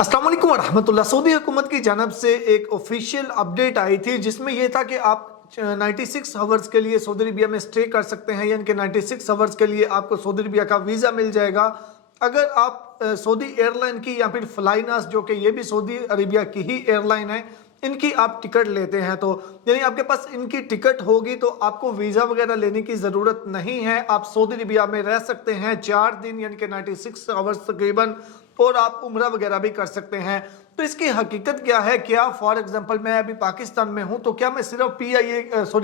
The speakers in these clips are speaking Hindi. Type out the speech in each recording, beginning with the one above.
अस्सलाम वालेकुम रहमतुल्लाह। सऊदी हुकूमत की जानब से एक ऑफिशियल अपडेट आई थी जिसमें यह था कि आप 96 आवर्स के लिए सऊदी अरबिया में स्टे कर सकते हैं, यानी कि 96 आवर्स के लिए आपको सऊदी अरबिया का वीज़ा मिल जाएगा अगर आप सऊदी एयरलाइन की या फिर फ्लाइनास, जो कि ये भी सऊदी अरबिया की ही एयरलाइन है, इनकी आप टिकट लेते हैं। तो यानी आपके पास इनकी टिकट होगी तो आपको वीज़ा वगैरह लेने की ज़रूरत नहीं है। आप सऊदी अरबिया में रह सकते हैं 4 दिन, यानी कि 96 आवर्स तकरीबन, और आप उम्रा वगैरह भी कर सकते हैं। तो इसकी हकीकत क्या है? क्या फॉर एग्जांपल मैं अभी पाकिस्तान में हूं तो क्या मैं सिर्फ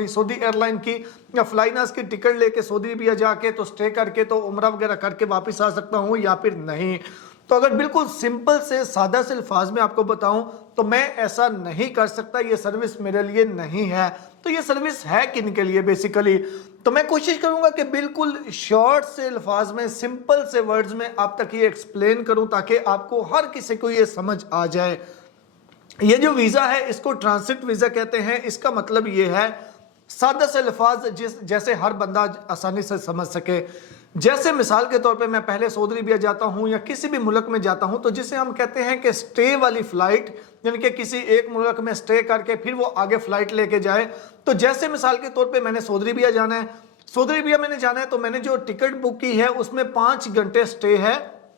सऊदी एयरलाइन की या फ्लाइनास की टिकट लेके सऊदी अरबिया जाके तो स्टे करके तो उम्रा वगैरह करके वापस आ सकता हूं या फिर नहीं? तो अगर बिल्कुल सिंपल से सादा से अल्फाज में आपको बताऊं तो मैं ऐसा नहीं कर सकता, ये सर्विस मेरे लिए नहीं है। तो ये सर्विस है किन के लिए बेसिकली? तो मैं कोशिश करूंगा कि बिल्कुल शॉर्ट से अल्फाज में, सिंपल से वर्ड्स में आप तक ये एक्सप्लेन करूं ताकि आपको हर किसी को ये समझ आ जाए। ये जो वीज़ा है इसको ट्रांसिट वीज़ा कहते हैं। इसका मतलब ये है, सादा से अल्फाज जैसे हर बंदा आसानी से समझ सके। जैसे मिसाल के तौर पे मैं पहले सऊदी अरबिया जाता हूं या किसी भी मुल्क में जाता हूं तो जिसे हम कहते हैं कि स्टे वाली फ्लाइट, यानी कि किसी एक मुल्क में स्टे करके फिर वो आगे फ्लाइट लेके जाए। तो जैसे मिसाल के तौर पे मैंने सऊदी अरबिया जाना है, सऊदी अरबिया मैंने जाना है तो मैंने जो टिकट बुक की है उसमें 5 घंटे स्टे है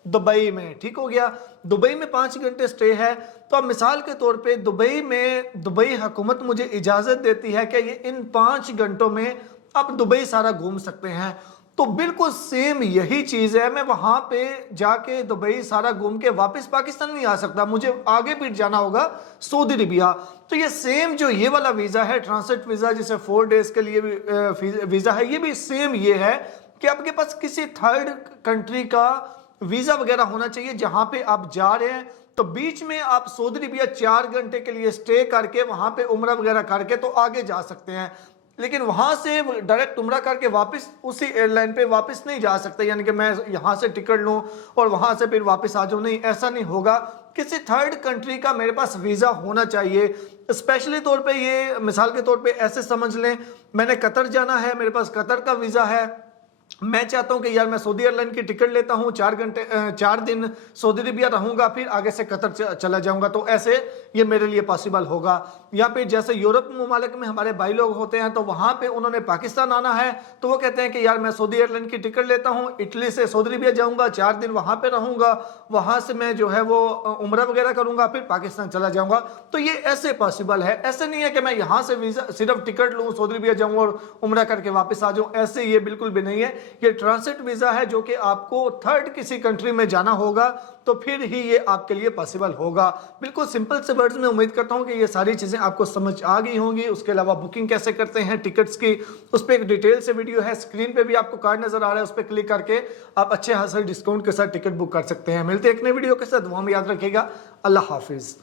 दुबई में। ठीक हो गया, दुबई में 5 घंटे स्टे है। तो अब मिसाल के तौर पे दुबई हुकूमत मुझे इजाज़त देती है कि ये इन 5 घंटों में आप दुबई सारा घूम सकते हैं। तो बिल्कुल सेम यही चीज़ है, मैं वहाँ पे जाके दुबई सारा घूम के वापस पाकिस्तान नहीं आ सकता, मुझे आगे फिर जाना होगा सऊदी अरबिया। तो ये सेम जो ये वाला वीज़ा है ट्रांसिट वीज़ा, जिसे 4 डेज़ के लिए वीज़ा है, ये भी सेम ये है कि आपके पास किसी थर्ड कंट्री का वीज़ा वगैरह होना चाहिए जहाँ पे आप जा रहे हैं। तो बीच में आप सऊदी अरबिया 4 घंटे के लिए स्टे करके वहाँ पे उम्रा वगैरह करके तो आगे जा सकते हैं, लेकिन वहां से डायरेक्ट उम्रा करके वापस उसी एयरलाइन पे वापस नहीं जा सकते, यानी कि मैं यहां से टिकट लूं और वहां से फिर वापस आ जाऊं, नहीं, ऐसा नहीं होगा। किसी थर्ड कंट्री का मेरे पास वीज़ा होना चाहिए। स्पेशली तौर पे ये मिसाल के तौर पे ऐसे समझ लें, मैंने कतर जाना है, मेरे पास कतर का वीज़ा है, मैं चाहता हूं कि यार मैं सऊदी एयरलाइन की टिकट लेता हूं, 4 दिन सऊदी अरबिया रहूंगा, फिर आगे से कतर चला जाऊंगा, तो ऐसे ये मेरे लिए पॉसिबल होगा। या फिर जैसे यूरोप ममालिक में हमारे भाई लोग होते हैं तो वहां पे उन्होंने पाकिस्तान आना है तो वो कहते हैं कि यार मैं सऊदी एयरलाइन की टिकट लेता हूं, इटली से सऊदी अरबिया जाऊंगा, 4 दिन वहां पे रहूंगा, वहां से मैं जो है वो उम्रा वगैरह करूंगा, फिर पाकिस्तान चला जाऊंगा। तो ये ऐसे पॉसिबल है। ऐसे नहीं है कि मैं यहाँ से वीज़ा सिर्फ टिकट लूँ, सऊदी अरबिया जाऊँ और उम्रा करके वापस आ जाऊँ, ऐसे ये बिल्कुल भी नहीं है। ये ट्रांसिट वीज़ा है जो कि आपको थर्ड किसी कंट्री में जाना होगा तो फिर ही ये आपके लिए पॉसिबल होगा। बिल्कुल सिंपल से वर्ड्स में उम्मीद करता हूं कि ये सारी चीज़ें आपको समझ आ गई होंगी। उसके अलावा बुकिंग कैसे करते हैं टिकट्स की, उस पर एक डिटेल से वीडियो है, स्क्रीन पे भी आपको कार्ड नजर आ रहा है, उस पर क्लिक करके आप अच्छे खासे डिस्काउंट के साथ टिकट बुक कर सकते हैं। मिलते हैं एक नई वीडियो के साथ, दुआ में याद रखिएगा। अल्लाह हाफिज़।